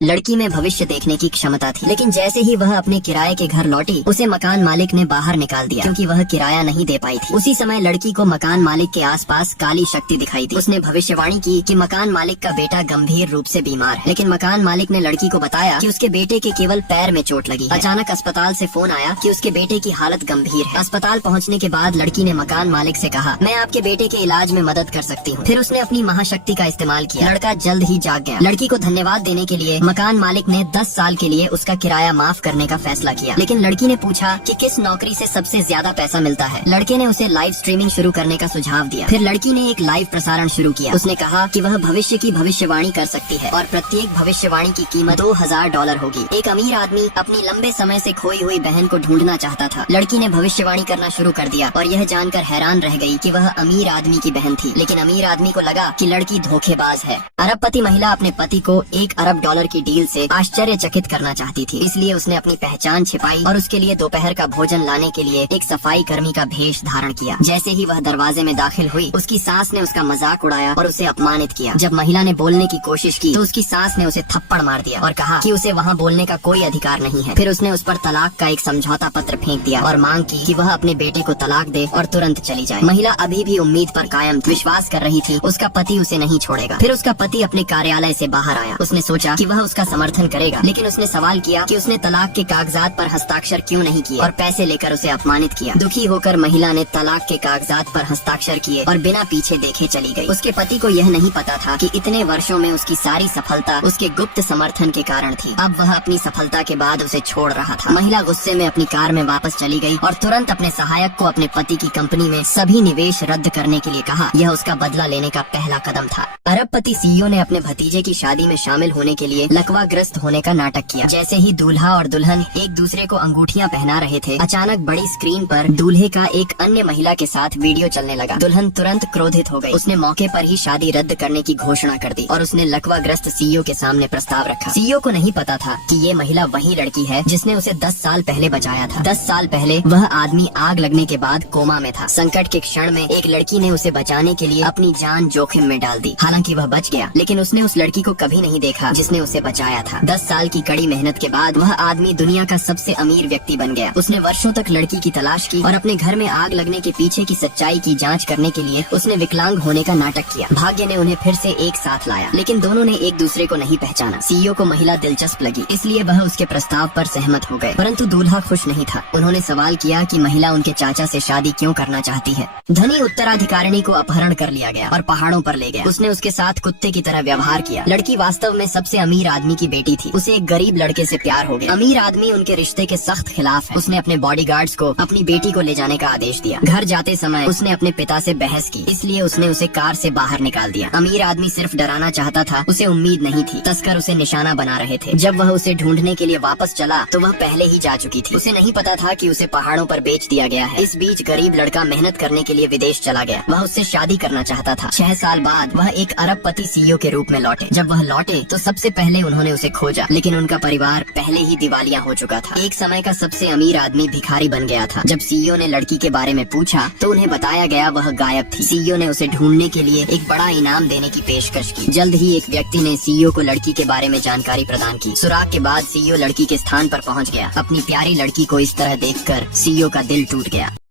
लड़की में भविष्य देखने की क्षमता थी, लेकिन जैसे ही वह अपने किराए के घर लौटी उसे मकान मालिक ने बाहर निकाल दिया क्योंकि वह किराया नहीं दे पाई थी। उसी समय लड़की को मकान मालिक के आसपास काली शक्ति दिखाई दी। उसने भविष्यवाणी की कि मकान मालिक का बेटा गंभीर रूप से बीमार है, लेकिन मकान मालिक ने लड़की को बताया कि उसके बेटे के केवल पैर में चोट लगी है। अचानक अस्पताल से फोन आया कि उसके बेटे की हालत गंभीर है। अस्पताल पहुँचने के बाद लड़की ने मकान मालिक से कहा, मैं आपके बेटे के इलाज में मदद कर सकती हूँ। फिर उसने अपनी महाशक्ति का इस्तेमाल किया। लड़का जल्द ही जाग गया। लड़की को धन्यवाद देने के लिए मकान मालिक ने 10 साल के लिए उसका किराया माफ करने का फैसला किया। लेकिन लड़की ने पूछा कि किस नौकरी से सबसे ज्यादा पैसा मिलता है। लड़के ने उसे लाइव स्ट्रीमिंग शुरू करने का सुझाव दिया। फिर लड़की ने एक लाइव प्रसारण शुरू किया। उसने कहा कि वह भविष्य की भविष्यवाणी कर सकती है और प्रत्येक भविष्यवाणी की कीमत $2000 होगी। एक अमीर आदमी अपनी लंबे समय से खोई हुई बहन को ढूंढना चाहता था। लड़की ने भविष्यवाणी करना शुरू कर दिया और यह जानकर हैरान रह गई कि वह अमीर आदमी की बहन थी। लेकिन अमीर आदमी को लगा कि लड़की धोखेबाज है। अरबपति महिला अपने पति को $1 अरब की डील से आश्चर्यचकित करना चाहती थी, इसलिए उसने अपनी पहचान छिपाई और उसके लिए दोपहर का भोजन लाने के लिए एक सफाई कर्मी का भेष धारण किया। जैसे ही वह दरवाजे में दाखिल हुई, उसकी सास ने उसका मजाक उड़ाया और उसे अपमानित किया। जब महिला ने बोलने की कोशिश की तो उसकी सास ने उसे थप्पड़ मार दिया और कहा कि उसे वहाँ बोलने का कोई अधिकार नहीं है। फिर उसने उस पर तलाक का एक समझौता पत्र फेंक दिया और मांग की कि वह अपने बेटे को तलाक दे और तुरंत चली जाए। महिला अभी भी उम्मीद पर कायम विश्वास कर रही थी उसका पति उसे नहीं छोड़ेगा। फिर उसका पति अपने कार्यालय से बाहर आया। उसने सोचा कि वह उसका समर्थन करेगा, लेकिन उसने सवाल किया कि उसने तलाक के कागजात पर हस्ताक्षर क्यों नहीं किए और पैसे लेकर उसे अपमानित किया। दुखी होकर महिला ने तलाक के कागजात पर हस्ताक्षर किए और बिना पीछे देखे चली गई। उसके पति को यह नहीं पता था कि इतने वर्षों में उसकी सारी सफलता उसके गुप्त समर्थन के कारण थी। अब वह अपनी सफलता के बाद उसे छोड़ रहा था। महिला गुस्से में अपनी कार में वापस चली गई और तुरंत अपने सहायक को अपने पति की कंपनी में सभी निवेश रद्द करने के लिए कहा। यह उसका बदला लेने का पहला कदम था। अरबपति सीईओ ने अपने भतीजे की शादी में शामिल होने के लिए लकवाग्रस्त होने का नाटक किया। जैसे ही दूल्हा और दुल्हन एक दूसरे को अंगूठियां पहना रहे थे, अचानक बड़ी स्क्रीन पर दूल्हे का एक अन्य महिला के साथ वीडियो चलने लगा। दुल्हन तुरंत क्रोधित हो गई। उसने मौके पर ही शादी रद्द करने की घोषणा कर दी और उसने लकवाग्रस्त सीईओ के सामने प्रस्ताव रखा। सीईओ को नहीं पता था कि ये महिला वही लड़की है जिसने उसे 10 साल पहले बचाया था। 10 साल पहले वह आदमी आग लगने के बाद कोमा में था। संकट के क्षण में एक लड़की ने उसे बचाने के लिए अपनी जान जोखिम में डाल दी। हालांकि वह बच गया, लेकिन उसने उस लड़की को कभी नहीं देखा जिसने उसे बचाया था। 10 साल की कड़ी मेहनत के बाद वह आदमी दुनिया का सबसे अमीर व्यक्ति बन गया। उसने वर्षों तक लड़की की तलाश की और अपने घर में आग लगने के पीछे की सच्चाई की जांच करने के लिए उसने विकलांग होने का नाटक किया। भाग्य ने उन्हें फिर से एक साथ लाया, लेकिन दोनों ने एक दूसरे को नहीं पहचाना। सीईओ को महिला दिलचस्प लगी, इसलिए वह उसके प्रस्ताव पर सहमत हो गए। परंतु दूल्हा खुश नहीं था। उन्होंने सवाल किया कि महिला उनके चाचा से शादी क्यों करना चाहती है। धनी उत्तराधिकारिणी को अपहरण कर लिया गया और पहाड़ों पर ले गया। उसने उसके साथ कुत्ते की तरह व्यवहार किया। लड़की वास्तव में सबसे अमीर आदमी की बेटी थी। उसे एक गरीब लड़के से प्यार हो गया। अमीर आदमी उनके रिश्ते के सख्त खिलाफ है। उसने अपने बॉडीगार्ड्स को अपनी बेटी को ले जाने का आदेश दिया। घर जाते समय उसने अपने पिता से बहस की, इसलिए उसने उसे कार से बाहर निकाल दिया। अमीर आदमी सिर्फ डराना चाहता था, उसे उम्मीद नहीं थी। तस्कर उसे निशाना बना रहे थे। जब वह उसे ढूंढने के लिए वापस चला तो वह पहले ही जा चुकी थी। उसे नहीं पता था कि उसे पहाड़ों पर बेच दिया गया है। इस बीच गरीब लड़का मेहनत करने के लिए विदेश चला गया। वह उससे शादी करना चाहता था। 6 साल बाद वह एक अरबपति सीईओ के रूप में लौटे। जब वह लौटे तो सबसे पहले उन्होंने उसे खोजा, लेकिन उनका परिवार पहले ही दिवालिया हो चुका था। एक समय का सबसे अमीर आदमी भिखारी बन गया था। जब सीईओ ने लड़की के बारे में पूछा तो उन्हें बताया गया वह गायब थी। सीईओ ने उसे ढूंढने के लिए एक बड़ा इनाम देने की पेशकश की। जल्द ही एक व्यक्ति ने सीईओ को लड़की के बारे में जानकारी प्रदान की। सुराग के बाद सीईओ लड़की के स्थान पर पहुंच गया। अपनी प्यारी लड़की को इस तरह देखकर सीईओ का दिल टूट गया।